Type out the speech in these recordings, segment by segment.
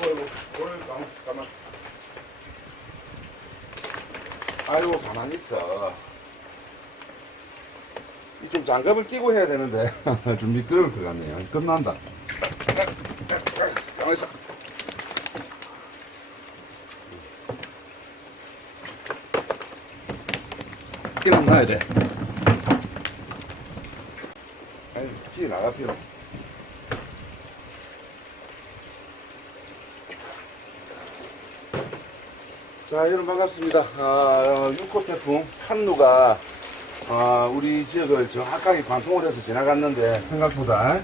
아이고, 가만. 아이고, 가만히 있어. 이 좀 장갑을 끼고 해야 되는데, 좀 미끄러울 것 같네요. 끝난다. 가만히 있어. 일어나야 돼. 아이, 기 나가 필요. 자, 여러분 반갑습니다. 6호 태풍 한누가 우리 지역을 정확하게 관통을 해서 지나갔는데 생각보다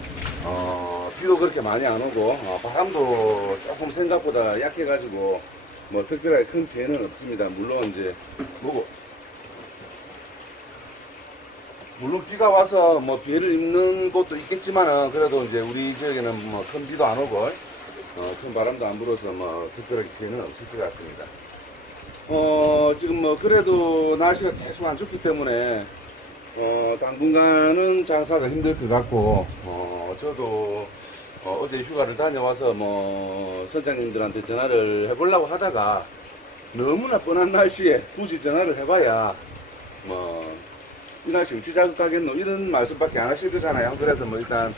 비도 그렇게 많이 안 오고 바람도 조금 생각보다 약해가지고 뭐 특별하게 큰 피해는 없습니다. 물론 이제 물론 비가 와서 뭐 피해를 입는 곳도 있겠지만은 그래도 이제 우리 지역에는 뭐 큰 비도 안 오고 큰 바람도 안 불어서 뭐 특별하게 피해는 없을 것 같습니다. 지금 뭐 그래도 날씨가 계속 안 좋기 때문에 당분간은 장사가 힘들 것 같고 저도 어제 휴가를 다녀와서 뭐 선장님들한테 전화를 해보려고 하다가 너무나 뻔한 날씨에 굳이 전화를 해봐야 뭐 이 날씨 어찌 자극하겠노 이런 말씀밖에 안 하실 거잖아요. 그래서 뭐 일단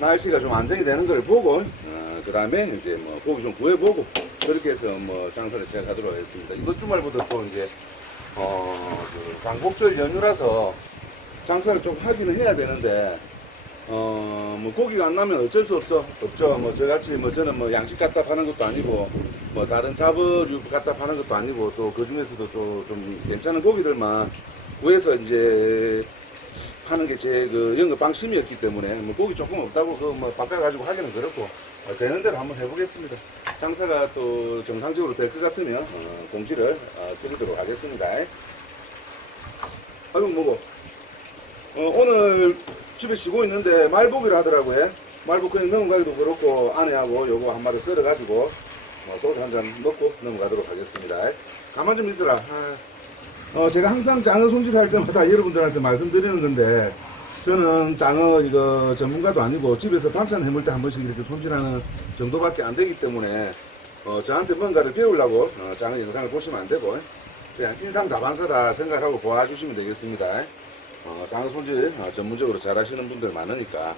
날씨가 좀 안정이 되는 걸 보고 그 다음에 이제 뭐 고기 좀 구해보고 그렇게 해서 뭐 장사를 시작하도록 하겠습니다. 이번 주말부터 또 이제 그 광복절 연휴라서 장사를 좀 하기는 해야 되는데 뭐 고기가 안 나면 어쩔 수 없죠. 뭐 저같이 뭐 저는 뭐 양식 갖다 파는 것도 아니고 뭐 다른 잡어류 갖다 파는 것도 아니고 또 그 중에서도 또 좀 괜찮은 고기들만 구해서 이제 하는 게 제 그 영업 방침이었기 때문에 뭐 고기 조금 없다고 그 뭐 바꿔가지고 하기는 그렇고 되는 대로 한번 해보겠습니다. 장사가 또 정상적으로 될 것 같으면 공지를 드리도록 하겠습니다. 아이고 뭐고 오늘 집에 쉬고 있는데 말보기를 하더라고요. 말보 그냥 넘어가기도 그렇고 아내하고 요거 한 마리 썰어가지고 소주 한 잔 먹고 넘어가도록 하겠습니다. 가만 좀 있어라. 제가 항상 장어 손질할 때마다 여러분들한테 말씀드리는 건데 저는 장어 이거 전문가도 아니고 집에서 반찬 해물 때 한 번씩 이렇게 손질하는 정도밖에 안 되기 때문에 저한테 뭔가를 배우려고 장어 영상을 보시면 안 되고 그냥 인상다반사다 생각하고 보아주시면 되겠습니다. 장어 손질 전문적으로 잘 하시는 분들 많으니까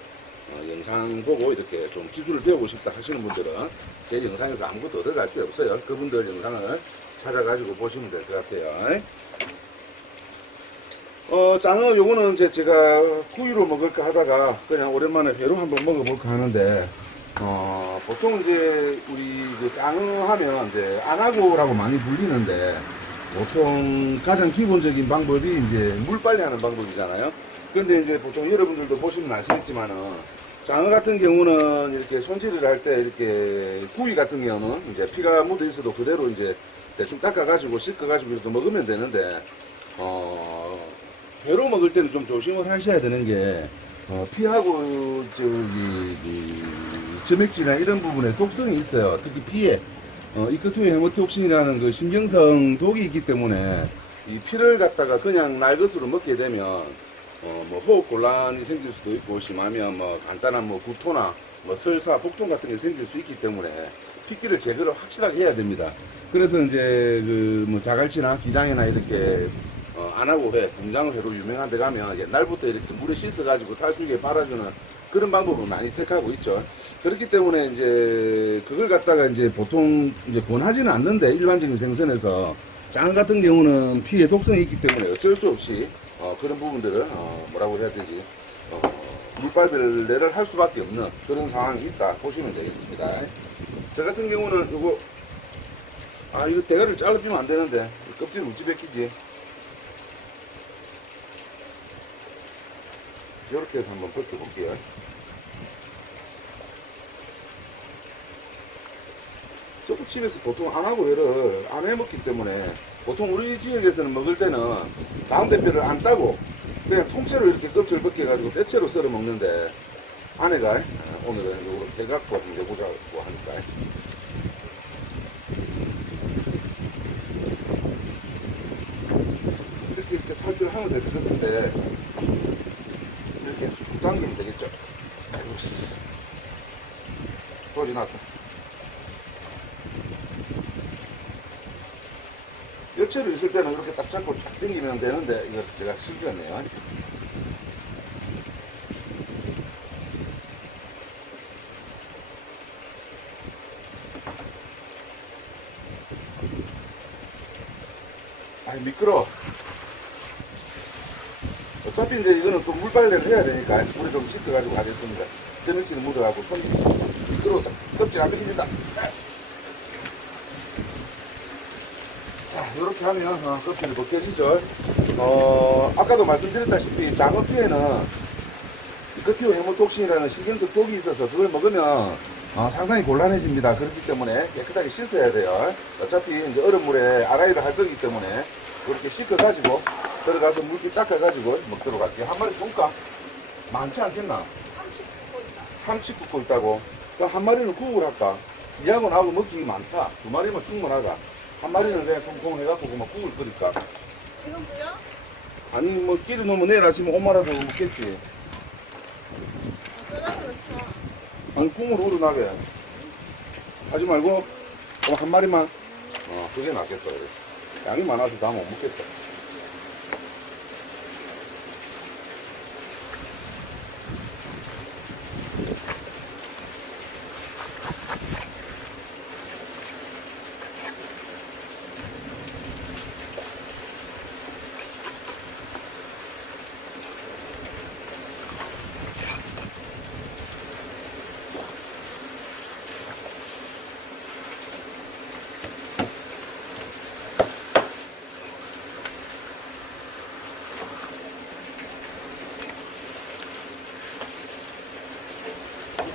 영상 보고 이렇게 좀 기술을 배우고 싶다 하시는 분들은 제 영상에서 아무것도 얻어갈 게 없어요. 그분들 영상을 찾아가지고 보시면 될 것 같아요. 장어 요거는 제가 구이로 먹을까 하다가 그냥 오랜만에 회로 한번 먹어볼까 하는데 보통 이제 우리 그 장어 하면 이제 안하고라고 많이 불리는데 보통 가장 기본적인 방법이 이제 물 빨리 하는 방법이잖아요. 근데 이제 보통 여러분들도 보시면 아시겠지만은 장어 같은 경우는 이렇게 손질을 할 때 이렇게 구이 같은 경우는 이제 피가 묻어 있어도 그대로 이제 대충 닦아가지고 씻어가지고 이렇게 먹으면 되는데 회로 먹을 때는 좀 조심을 하셔야 되는 게 피하고 점액질이나 이런 부분에 독성이 있어요. 특히 피에 이크토이 헤모톡신이라는 그 신경성 독이 있기 때문에 이 피를 갖다가 그냥 날 것으로 먹게 되면 뭐 호흡 곤란이 생길 수도 있고 심하면 뭐 간단한 뭐 구토나 뭐 설사, 복통 같은 게 생길 수 있기 때문에 핏기를 제거를 확실하게 해야 됩니다. 그래서 이제 그 뭐 자갈치나 기장이나 이렇게 안하고회, 붕장어회로 유명한 데 가면 옛날부터 이렇게 물에 씻어가지고 탈수기에 빨아주는 그런 방법을 많이 택하고 있죠. 그렇기 때문에 이제 그걸 갖다가 이제 보통 이제 권하지는 않는데 일반적인 생선에서 장어 같은 경우는 피에 독성이 있기 때문에 어쩔 수 없이 그런 부분들을 뭐라고 해야 되지 물빨배를 할 수밖에 없는 그런 상황이 있다 보시면 되겠습니다. 저 같은 경우는 이거 이거 대가리를 잘라주면 안 되는데 껍질 우찌 벗기지. 이렇게 해서 한번 벗겨볼게요. 저도 집에서 보통 안 하고 회를 안 해먹기 때문에 보통 우리 지역에서는 먹을 때는 가운데 뼈를 안 따고 그냥 통째로 이렇게 껍질 벗겨가지고 뼈채로 썰어 먹는데 아내가 오늘은 이렇게 해갖고 한번 해보자고 하니까 이렇게 팔뼈를 하면 될 것 같은데 이렇게 쭉 당기면 되겠죠. 아이고, 소리 났다. 끝으로 있을 때는 이렇게 딱 잡고 쫙 당기면 되는데 이거 제가 실수했네요. 아이 미끄러워. 어차피 이제 이거는 또 물빨래를 해야 되니까 물에 좀 씻어가지고 가겠습니다. 저녁치는 묻어가고 손이 미끄러워서 껍질 안 벗겨진다. 자, 이렇게 하면 껍질이 벗겨지죠. 아까도 말씀드렸다시피 장어피에는 이커티오 해모톡신이라는 신경성 독이 있어서 그걸 먹으면 상당히 곤란해집니다. 그렇기 때문에 깨끗하게 씻어야 돼요. 어차피 이제 얼음물에 아라이를 할 거기 때문에 이렇게 씻어가지고 들어가서 물기 닦아가지고 먹도록 할게요. 한 마리 볼까? 많지 않겠나? 30 굽고 있다고? 그럼 한 마리는 구울 할까? 니하고 나하고 먹기 많다. 두 마리면 충분하다. 한 마리는 그냥 통통 해갖고 그만 국을 끓일까? 지금도요? 아니 뭐 끼를 넣으면 내일 아침에 엄마라도 먹겠지. 아니 국물 우러나게 하지 말고 그럼 한 마리만 그게 낫겠다. 그래. 양이 많아서 다 못 먹겠다.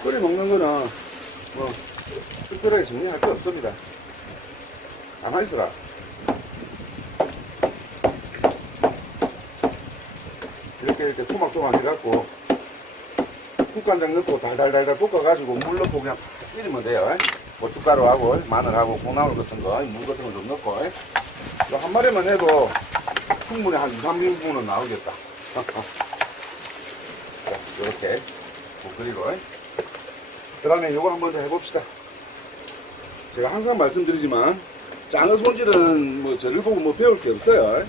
끓여 먹는 거는 뭐 특별하게 정리할 게 없습니다. 가만히 있어라. 이렇게 토막토막 해갖고 국간장 넣고 달달달달 볶아가지고 물 넣고 그냥 팍 끓이면 돼요. 고춧가루하고 마늘하고 콩나물 같은 거, 물 같은 거 좀 넣고 한 마리만 해도 충분히 한 2, 3인분은 나오겠다. 자, 이렇게 끓이고 그 다음에 요거 한번 더 해봅시다. 제가 항상 말씀드리지만 장어 손질은 뭐 저를 보고 뭐 배울 게 없어요.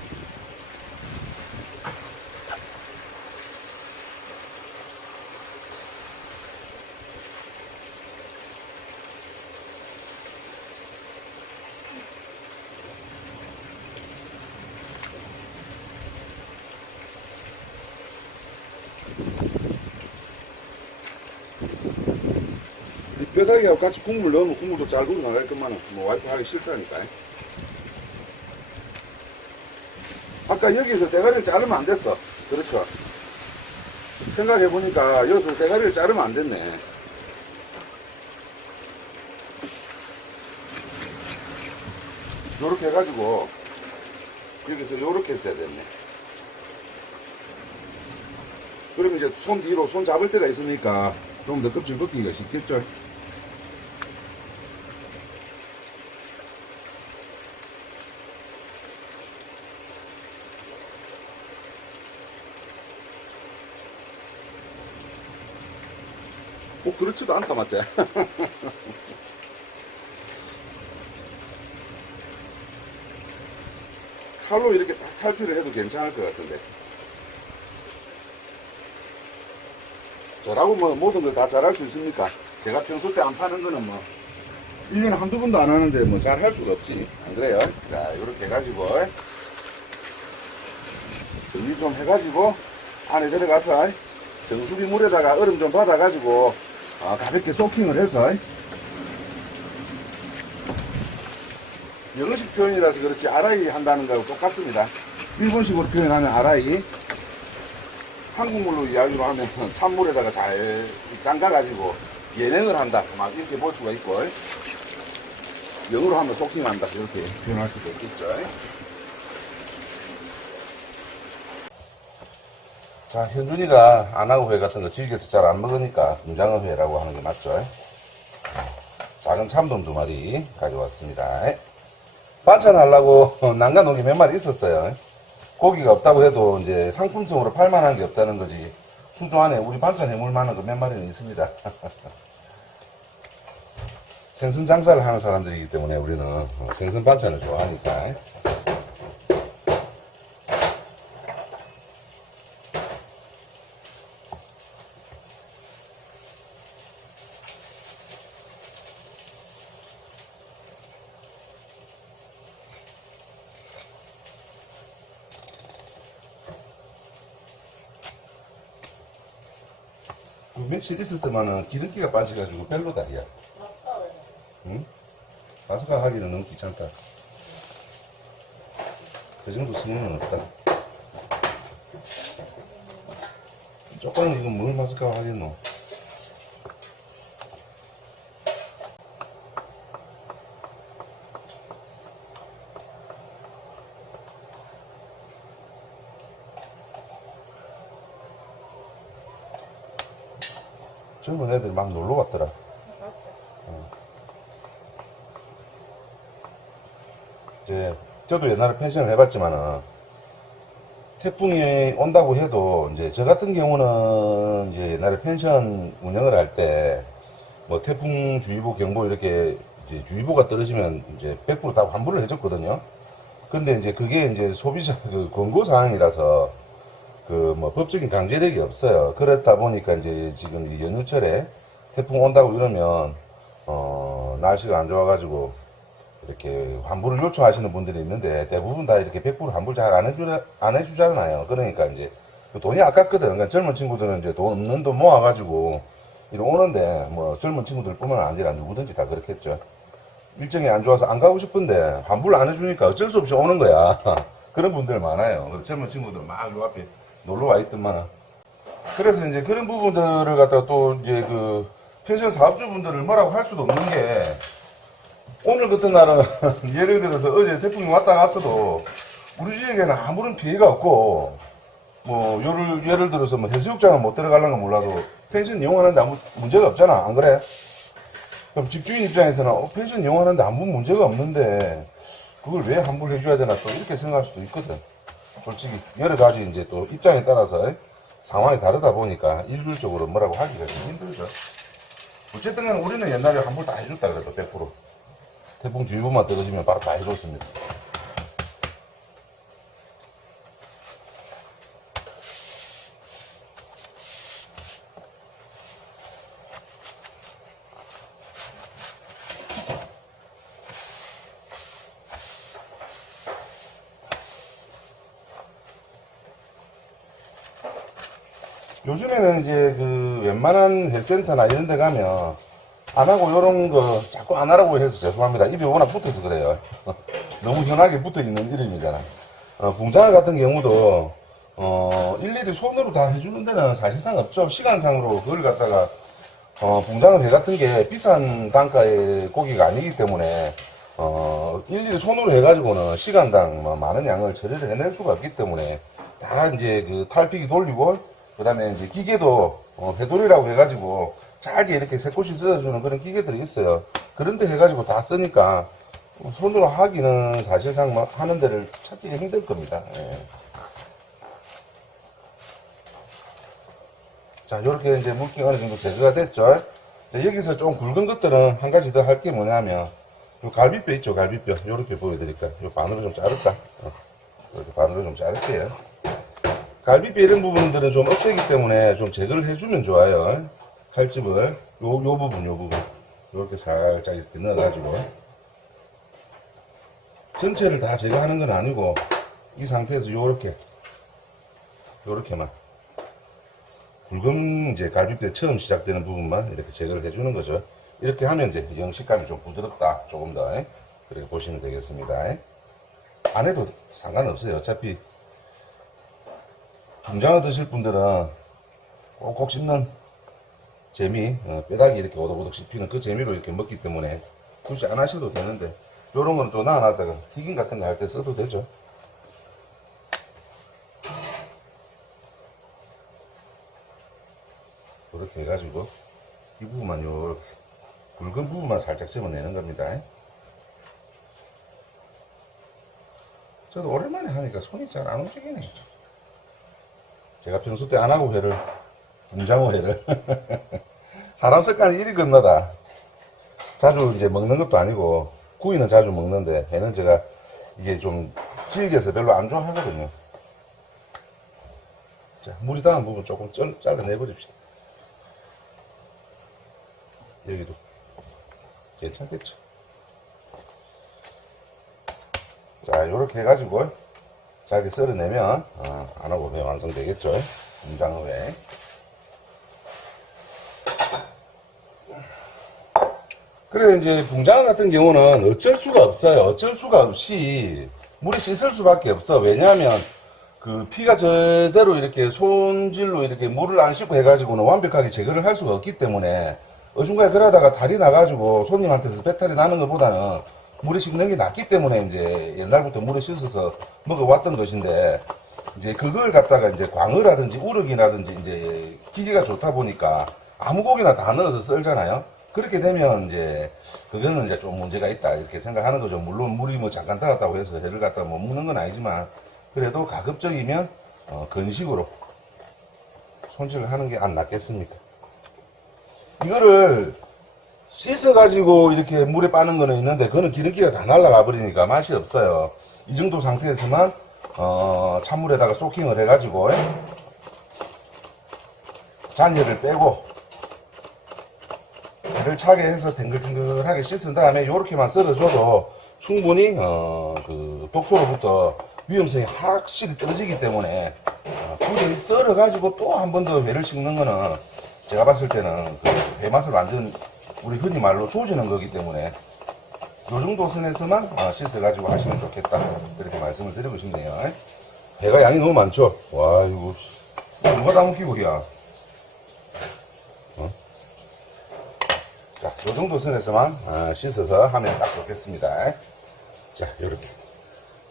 뼈다귀하고 같이 국물 넣으면 국물도 잘 우러나갈 것만 뭐 와이프 하기 싫다니까. 아까 여기서 대가리를 자르면 안 됐어. 그렇죠. 생각해보니까 여기서 대가리를 자르면 안 됐네. 요렇게 해가지고 여기서 요렇게 했어야 됐네. 그럼 이제 손 뒤로 손 잡을 때가 있으니까 좀 더 껍질 벗기기가 쉽겠죠. 뭐 그렇지도 않다 맞지? 칼로 이렇게 딱 탈피를 해도 괜찮을 것 같은데. 저라고 뭐 모든 걸 다 잘할 수 있습니까? 제가 평소 때 안 파는 거는 뭐 1년에 한두 번도 안 하는데 뭐 잘 할 수가 없지. 안 그래요? 자, 이렇게 해가지고 정리 좀 해가지고 안에 들어가서 정수기 물에다가 얼음 좀 받아가지고 가볍게 소킹을 해서 영어식 표현이라서 그렇지 아라이 한다는 거하고 똑같습니다. 일본식으로 표현하면 아라이, 한국말로 이야기로 하면 찬물에다가 잘 담가가지고 예냉을 한다 막 이렇게 볼 수가 있고, 영어로 하면 소킹한다 이렇게 표현할 수도 있겠죠. 자, 현준이가 안하고회 같은 거 즐겨서 잘 안 먹으니까 김장어회라고 하는 게 맞죠. 작은 참돔 2마리 가져왔습니다. 반찬 하려고 난간옥이 몇 마리 있었어요. 고기가 없다고 해도 이제 상품성으로 팔만한 게 없다는 거지. 수조 안에 우리 반찬 해물 만한 거 몇 마리는 있습니다. 생선 장사를 하는 사람들이기 때문에 우리는 생선 반찬을 좋아하니까 며칠 있을 때만은 기름기가 빠져가지고 별로다, 야. 응? 마스카 하기는 너무 귀찮다. 그 정도 승리는 없다. 조금 이건 뭘 마스카 하겠노? 젊은 애들 막 놀러 갔더라. 이제 저도 옛날에 펜션을 해봤지만은 태풍이 온다고 해도 이제 저 같은 경우는 이제 옛날에 펜션 운영을 할 때 뭐 태풍주의보 경보 이렇게 이제 주의보가 떨어지면 이제 100%다 환불을 해줬거든요. 근데 이제 그게 이제 소비자 그 권고 사항이라서 그 뭐 법적인 강제력이 없어요. 그렇다 보니까 이제 지금 이 연휴철에 태풍 온다고 이러면 날씨가 안 좋아가지고 이렇게 환불을 요청하시는 분들이 있는데 대부분 다 이렇게 100% 환불 잘 안 해주잖아요. 그러니까 이제 그 돈이 아깝거든. 그러니까 젊은 친구들은 이제 돈 없는 돈 모아가지고 이러 오는데 뭐 젊은 친구들뿐만 아니라 누구든지 다 그렇겠죠. 일정이 안 좋아서 안 가고 싶은데 환불 안 해주니까 어쩔 수 없이 오는 거야. 그런 분들 많아요. 젊은 친구들 막 요 앞에 놀러 와 있더만. 그래서 이제 그런 부분들을 갖다가 또 이제 그 펜션 사업주분들을 뭐라고 할 수도 없는 게 오늘 같은 날은 예를 들어서 어제 태풍이 왔다 갔어도 우리 지역에는 아무런 피해가 없고 뭐 예를 들어서 뭐 해수욕장은 못 들어가려는 건 몰라도 펜션 이용하는데 아무 문제가 없잖아. 안 그래? 그럼 집주인 입장에서는 펜션 이용하는데 아무 문제가 없는데 그걸 왜 환불해 줘야 되나 또 이렇게 생각할 수도 있거든. 솔직히 여러 가지 이제 또 입장에 따라서 상황이 다르다 보니까 일률적으로 뭐라고 하기가 좀 힘들죠. 어쨌든 간에 우리는 옛날에 환불 다 해줬다 그래도 100%. 태풍주의보만 떨어지면 바로 다 해줬습니다. 요즘에는 이제 그 웬만한 회센터나 이런 데 가면 안 하고 요런 거 자꾸 안 하라고 해서 죄송합니다. 입에 워낙 붙어서 그래요. 너무 흔하게 붙어 있는 이름이잖아. 붕장어 같은 경우도 일일이 손으로 다 해주는 데는 사실상 없죠. 시간상으로 그걸 갖다가 붕장어 회 같은 게 비싼 단가의 고기가 아니기 때문에 일일이 손으로 해가지고는 시간당 뭐 많은 양을 처리를 해낼 수가 없기 때문에 다 이제 그 탈피기 돌리고 그 다음에 이제 기계도 회돌이라고 해가지고 잘게 이렇게 새꼬시 썰어주는 그런 기계들이 있어요. 그런데 해가지고 다 쓰니까 손으로 하기는 사실상 막 하는 데를 찾기가 힘들 겁니다. 예. 자, 요렇게 이제 물기 어느 정도 제거가 됐죠. 자, 여기서 좀 굵은 것들은 한 가지 더 할 게 뭐냐면 요 갈비뼈 있죠, 갈비뼈. 요렇게 보여드릴까. 요 반으로 좀 자를까. 이렇게 반으로 좀 자를게요. 갈비뼈 이런 부분들은 좀 억세기 때문에 좀 제거를 해주면 좋아요. 칼집을 요 부분 이렇게 살짝 이렇게 넣어가지고 전체를 다 제거하는 건 아니고 이 상태에서 요렇게만 굵은 이제 갈비뼈 처음 시작되는 부분만 이렇게 제거를 해주는 거죠. 이렇게 하면 이제 영식감이 좀 부드럽다. 조금 더 그렇게 보시면 되겠습니다. 안 해도 상관없어요. 어차피 붕장어 드실 분들은 꼭꼭 씹는 재미, 뼈다귀 이렇게 오독오독 씹히는 그 재미로 이렇게 먹기 때문에 굳이 안 하셔도 되는데 요런 거는 또 놔놨다가 튀김 같은 거 할 때 써도 되죠. 이렇게 해가지고 이 부분만 요렇게 굵은 부분만 살짝 집어내는 겁니다. 저도 오랜만에 하니까 손이 잘 안 움직이네. 제가 평소 때 안 하고 회를, 붕장어 회를. 사람 습관이 이리 건너다. 자주 이제 먹는 것도 아니고, 구이는 자주 먹는데, 회는 제가 이게 좀 질겨서 별로 안 좋아하거든요. 자, 물이 닿은 부분 조금 잘라내버립시다. 여기도 괜찮겠죠. 자, 요렇게 해가지고, 잘게 썰어내면, 안 하고 회 완성되겠죠. 붕장어 회. 그래 이제 붕장어 같은 경우는 어쩔 수가 없어요. 어쩔 수가 없이 물에 씻을 수밖에 없어. 왜냐하면 그 피가 제대로 이렇게 손질로 이렇게 물을 안 씻고 해가지고는 완벽하게 제거를 할 수가 없기 때문에 어중간에 그러다가 달이 나가지고 손님한테서 배탈이 나는 것보다는 물에 씻는 게 낫기 때문에 이제 옛날부터 물에 씻어서 먹어왔던 것인데 이제 그걸 갖다가 이제 광어라든지 우럭이라든지 이제 기계가 좋다 보니까 아무 고기나 다 넣어서 썰잖아요. 그렇게 되면 이제 그거는 이제 좀 문제가 있다 이렇게 생각하는 거죠. 물론 물이 뭐 잠깐 닿았다고 해서 해를 갖다 못 먹는 건 아니지만 그래도 가급적이면 건식으로 손질을 하는 게 안 낫겠습니까? 이거를 씻어가지고 이렇게 물에 빠는 거는 있는데 그거는 기름기가 다 날아가 버리니까 맛이 없어요. 이 정도 상태에서만 찬물에다가 소킹을 해가지고 잔열을 빼고 배를 차게 해서 탱글탱글하게 씻은 다음에 요렇게만 썰어줘도 충분히 그 독소로부터 위험성이 확실히 떨어지기 때문에 굳이 썰어가지고 또 한 번 더 회를 씻는 거는 제가 봤을 때는 그 회 맛을 완전 우리 흔히 말로 조지는 거기 때문에 요 정도 선에서만 씻어가지고 하시면 좋겠다 그렇게 말씀을 드리고 싶네요. 회가 양이 너무 많죠? 와 이거 누가 다 먹기고 야. 자, 요 정도 선에서만 씻어서 하면 딱 좋겠습니다. 자, 요렇게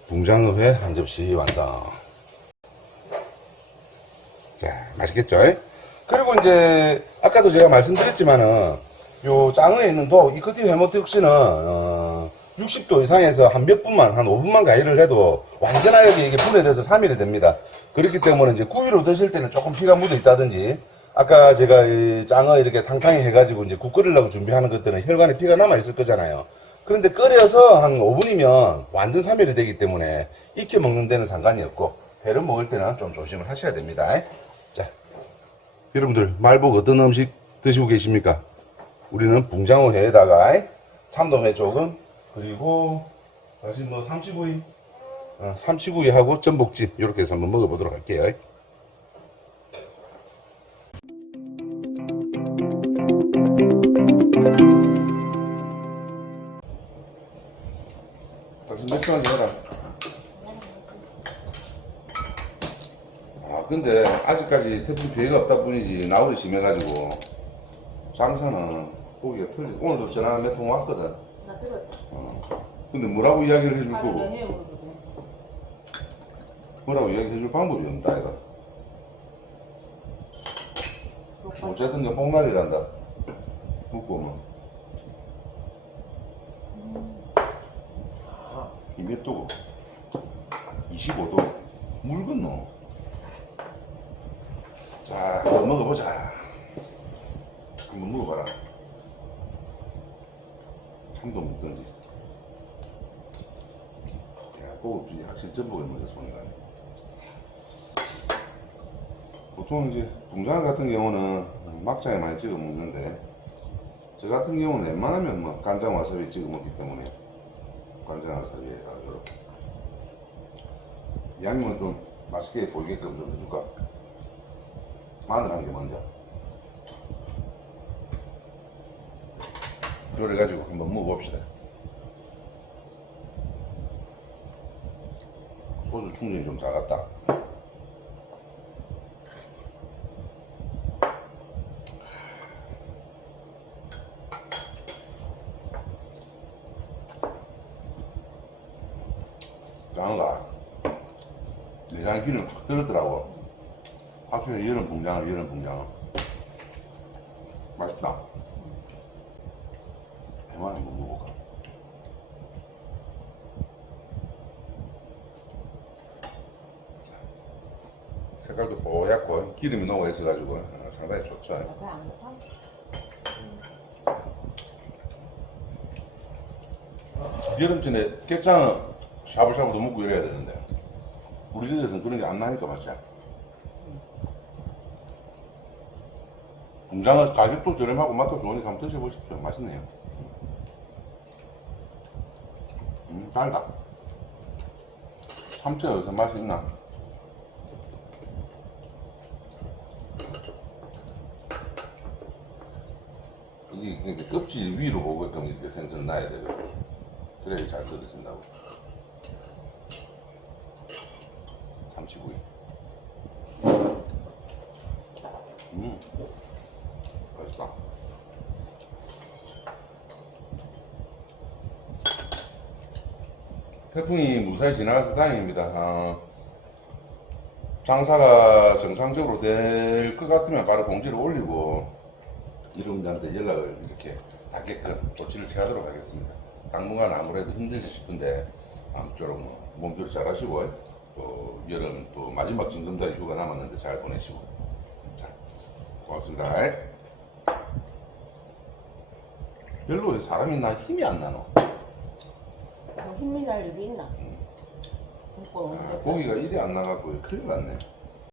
붕장어회 한 접시 완성. 자, 맛있겠죠? 그리고 이제 아까도 제가 말씀드렸지만은 요 장어에 있는 독, 이 커티 회모트 역시는 60도 이상에서 한 몇 분만, 한 5분만 가열을 해도 완전하게 이게 분해돼서 3일이 됩니다. 그렇기 때문에 이제 구이로 드실 때는 조금 피가 묻어 있다든지 아까 제가 이 장어 이렇게 탕탕이 해가지고 이제 국 끓이려고 준비하는 것들은 혈관에 피가 남아 있을 거잖아요. 그런데 끓여서 한 5분이면 완전 3일이 되기 때문에 익혀 먹는 데는 상관이 없고 회를 먹을 때는 좀 조심을 하셔야 됩니다. 자, 여러분들 말복 어떤 음식 드시고 계십니까? 우리는 붕장어 회에다가 참돔회 조금 그리고 다시 뭐 삼치구이 삼치구이하고 전복찜 이렇게 해서 한번 먹어보도록 할게요. 다시 맥주 한잔 해라. 근데 아직까지 태풍 피해가 없다 뿐이지 나울이 심해가지고 장사는 고기가 틀리. 오늘도 전화 몇 통 왔거든. 나 들었다. 근데 뭐라고 이야기를 해줄 거고 연예인으로도 뭐라고 이야기해줄 방법이 없다 이거. 어쨌든 뽕날이란다. 묵고 오면 몇 도고? 25도. 물 건너. 자, 한번 먹어보자. 한번 먹어봐라. 참도 먹든지. 야, 고급주의 확실히 전복에 먼저 손이 가네. 보통 이제 붕장어 같은 경우는 막장에 많이 찍어 먹는데 저 같은 경우는 웬만하면 뭐 간장 와사비 찍어 먹기 때문에 간장 와사비에다가 이렇게 양념은 좀 맛있게 보이게끔 좀 해줄까? 마늘 한 개 먼저 요래가지고 한번 먹어봅시다. 소주 충전이 좀 작았다. 장어가 내장에 기름 확 들었더라고. 확실히 이런 붕장어 맛있다. 해만 한번 먹어볼까? 색깔도 뽀얗고 기름이 녹아 있어가지고 상당히 좋죠. 배안 고파? 여름전에 깻장어 샤브샤브도 먹고 이래야 되는데 우리 집에서는 그런 게 안 나니까 맞지? 붕장어 가격도 저렴하고 맛도 좋으니까 한번 드셔보십시오. 맛있네요. 달다. 참치가 여기서 맛이 있나? 이게 그러니까 껍질 위로 보게끔 이렇게 생선을 놔야 되거든. 그래야 잘 뜯어진다고. 삼치구이. 맛있다. 태풍이 무사히 지나가서 다행입니다. 장사가 정상적으로 될 것 같으면 바로 공지를 올리고 여러분들한테 연락을 이렇게 닿게끔 조치를 취하도록 하겠습니다. 당분간 아무래도 힘들지 싶은데 아무쪼록 몸조리 잘 하시고 또 여름 또 마지막 징검다리 휴가 남았는데 잘 보내시고. 자, 고맙습니다. 별로 사람이 나 힘이 안 나노. 뭐 힘이 날 일이 있나? 먹고 고기가 일이 안 나가고 큰일 났네.